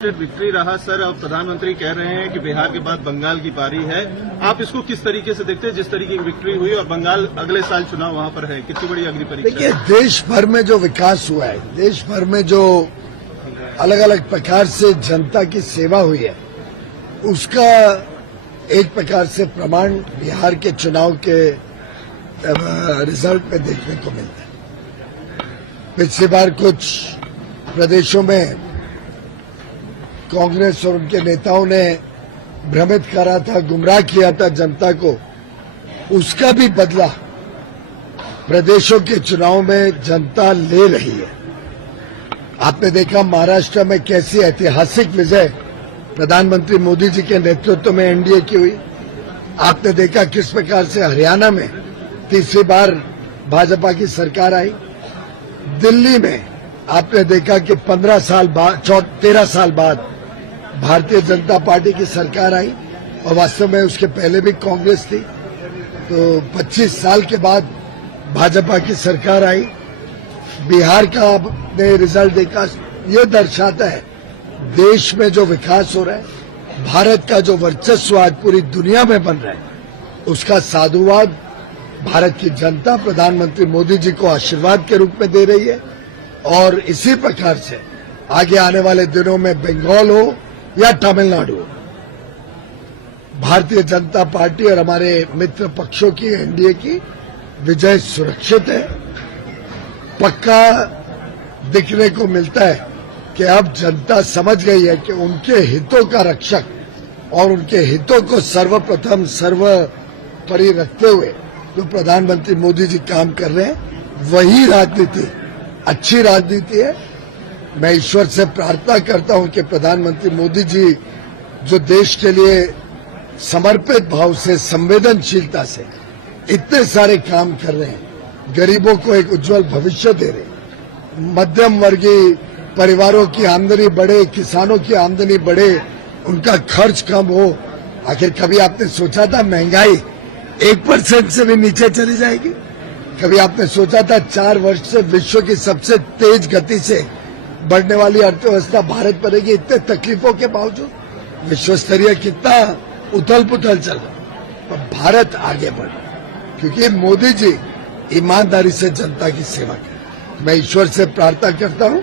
Victory रहा sir. अब प्रधानमंत्री कह रहे हैं कि बिहार के बाद बंगाल की पारी है। आप इसको किस तरीके से देखते हैं, जिस तरीके की विक्ट्री हुई और बंगाल अगले साल चुनाव वहां पर है, कितनी बड़ी अग्नि परीक्षा? देखिए, देश भर में जो विकास हुआ है, देश भर में जो अलग अलग प्रकार से जनता की सेवा हुई है, उसका एक प्रकार से प्रमाण बिहार के चुनाव के रिजल्ट में देखने को मिलता है। पिछली बार कुछ प्रदेशों में कांग्रेस और उनके नेताओं ने भ्रमित करा था, गुमराह किया था जनता को, उसका भी बदला प्रदेशों के चुनाव में जनता ले रही है। आपने देखा महाराष्ट्र में कैसी ऐतिहासिक विजय प्रधानमंत्री मोदी जी के नेतृत्व में एनडीए की हुई। आपने देखा किस प्रकार से हरियाणा में तीसरी बार भाजपा की सरकार आई। दिल्ली में आपने देखा कि 13 साल बाद भारतीय जनता पार्टी की सरकार आई और वास्तव में उसके पहले भी कांग्रेस थी। तो 25 साल के बाद भाजपा की सरकार आई। बिहार का आपने रिजल्ट देखा, ये दर्शाता है देश में जो विकास हो रहा है, भारत का जो वर्चस्व आज पूरी दुनिया में बन रहा है, उसका साधुवाद भारत की जनता प्रधानमंत्री मोदी जी को आशीर्वाद के रूप में दे रही है। और इसी प्रकार से आगे आने वाले दिनों में बंगाल हो या तमिलनाडु, भारतीय जनता पार्टी और हमारे मित्र पक्षों की एनडीए की विजय सुरक्षित है। पक्का दिखने को मिलता है कि अब जनता समझ गई है कि उनके हितों का रक्षक और उनके हितों को सर्वप्रथम सर्वोपरि रखते हुए जो प्रधानमंत्री मोदी जी काम कर रहे हैं, वही राजनीति अच्छी राजनीति है। मैं ईश्वर से प्रार्थना करता हूं कि प्रधानमंत्री मोदी जी जो देश के लिए समर्पित भाव से, संवेदनशीलता से इतने सारे काम कर रहे हैं, गरीबों को एक उज्जवल भविष्य दे रहे हैं, मध्यम वर्गीय परिवारों की आमदनी बढ़े, किसानों की आमदनी बढ़े, उनका खर्च कम हो। आखिर कभी आपने सोचा था महंगाई 1% से भी नीचे चली जाएगी? कभी आपने सोचा था 4 वर्ष से विश्व की सबसे तेज गति से बढ़ने वाली अर्थव्यवस्था भारत बनेगी? इतने तकलीफों के बावजूद विश्व स्तरीय कितना उथल पुथल चल रहा, पर भारत आगे बढ़ रहा क्योंकि मोदी जी ईमानदारी से जनता की सेवा कर। मैं ईश्वर से प्रार्थना करता हूं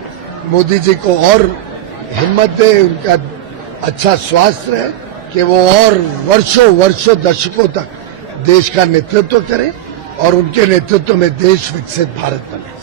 मोदी जी को और हिम्मत दे, उनका अच्छा स्वास्थ्य रहे कि वो और वर्षों दशकों तक देश का नेतृत्व करें और उनके नेतृत्व में देश विकसित भारत बने।